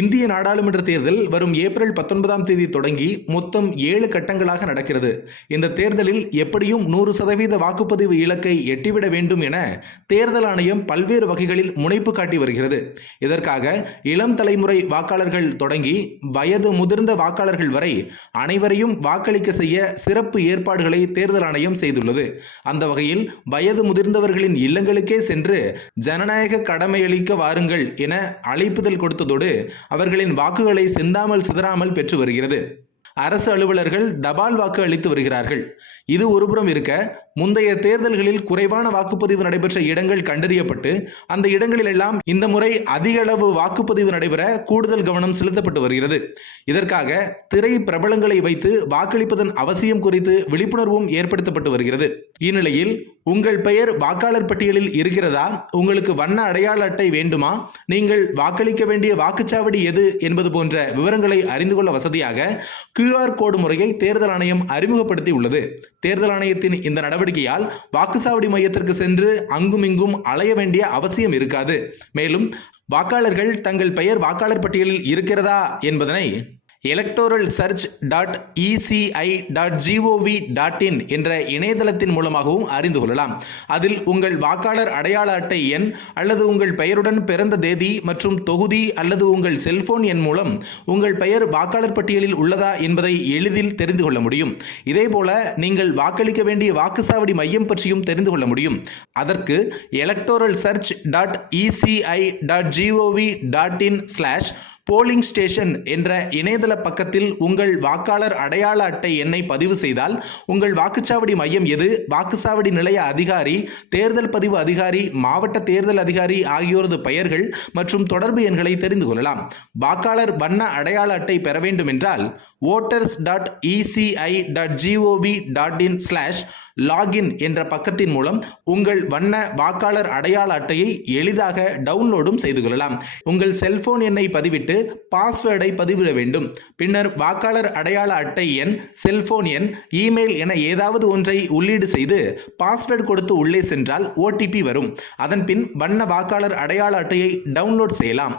இந்திய நாடாளுமன்ற தேர்தல் வரும் ஏப்ரல் 19ஆம் தேதி தொடங்கி மொத்தம் 7 கட்டங்களாக நடக்கிறது. இந்த தேர்தலில் எப்படியும் 100% வாக்குப்பதிவு இலக்கை எட்டிவிட வேண்டும் என தேர்தல் ஆணையம் பல்வேறு வகைகளில் முனைப்பு காட்டி வருகிறது. இதற்காக இளம் தலைமுறை வாக்காளர்கள் தொடங்கி வயது முதிர்ந்த வாக்காளர்கள் வரை அனைவரையும் வாக்களிக்க செய்ய சிறப்பு ஏற்பாடுகளை தேர்தல் ஆணையம் செய்துள்ளது. அந்த வகையில் வயது முதிர்ந்தவர்களின் இல்லங்களுக்கே சென்று ஜனநாயக கடமையளிக்க வாருங்கள் என அழைப்புதல் கொடுத்ததோடு அவர்களின் வாக்குகளை சிந்தாமல் சிதறாமல் பெற்று வருகிறது. அரசு அலுவலர்கள் தபால் வாக்கு அளித்து வருகிறார்கள். இது ஒருபுறம் இருக்க, முந்தைய தேர்தல்களில் குறைவான வாக்குப்பதிவு நடைபெற்ற இடங்கள் கண்டறியப்பட்டு அந்த இடங்களிலெல்லாம் இந்த முறை அதிக அளவு வாக்குப்பதிவு நடைபெற கூடுதல் கவனம் செலுத்தப்பட்டு வருகிறது. இதற்காக திரை பிரபலங்களை வைத்து வாக்களிப்பதன் அவசியம் குறித்து விழிப்புணர்வும் ஏற்படுத்தப்பட்டு வருகிறது. இந்நிலையில் உங்கள் பெயர் வாக்காளர் பட்டியலில் இருக்கிறதா, உங்களுக்கு வண்ண அடையாள அட்டை வேண்டுமா, நீங்கள் வாக்களிக்க வேண்டிய வாக்குச்சாவடி எது என்பது போன்ற விவரங்களை அறிந்து கொள்ள வசதியாக QR கோடு முறையை தேர்தல் ஆணையம் அறிமுகப்படுத்தி உள்ளது. தேர்தல் ஆணையத்தின் இந்த நடவடிக்கையால் வாக்குச்சாவடி மையத்திற்கு சென்று அங்குமிங்கும் அலைய வேண்டிய அவசியம் இருக்காது. மேலும் வாக்காளர்கள் தங்கள் பெயர் வாக்காளர் பட்டியலில் இருக்கிறதா என்பதனை electoralsearch.eci.gov.in என்ற இணையதளத்தின் மூலமாகவும் அறிந்து கொள்ளலாம். அதில் உங்கள் வாக்காளர் அடையாள அட்டை எண் அல்லது உங்கள் பெயருடன் பிறந்த தேதி மற்றும் தொகுதி அல்லது உங்கள் செல்போன் எண் மூலம் உங்கள் பெயர் வாக்காளர் பட்டியலில் உள்ளதா என்பதை எளிதில் தெரிந்து கொள்ள முடியும். இதேபோல நீங்கள் வாக்களிக்க வேண்டிய வாக்குச்சாவடி மையம் பற்றியும் தெரிந்து கொள்ள முடியும். அதற்கு electoralsearch.eci.gov.in/polling station என்ற இணையதள பக்கத்தில் உங்கள் வாக்காளர் அடையாள அட்டை எண்ணை பதிவு செய்தால் உங்கள் வாக்குச்சாவடி மையம் எது, வாக்குச்சாவடி நிலைய அதிகாரி, தேர்தல் பதிவு அதிகாரி, மாவட்ட தேர்தல் அதிகாரி ஆகியோரது பெயர்கள் மற்றும் தொடர்பு எண்களை தெரிந்து கொள்ளலாம். வாக்காளர் வண்ண அடையாள அட்டை பெற வேண்டும் என்றால் voters.eci.gov.in/login என்ற பக்கத்தின் மூலம் உங்கள் வண்ண வாக்காளர் அடையாள அட்டையை எளிதாக டவுன்லோடும் செய்து கொள்ளலாம். உங்கள் செல்போன் எண்ணை பதிவிட்டு பாஸ்வேர்டை பதிவிட வேண்டும். பின்னர் வாக்காளர் அடையாள அட்டை எண், செல்போன் எண், இமெயில் என ஏதாவது ஒன்றை உள்ளீடு செய்து பாஸ்வேர்டு கொடுத்து உள்ளே சென்றால் OTP வரும். அதன் பின் வண்ண வாக்காளர் அடையாள அட்டையை டவுன்லோட் செய்யலாம்.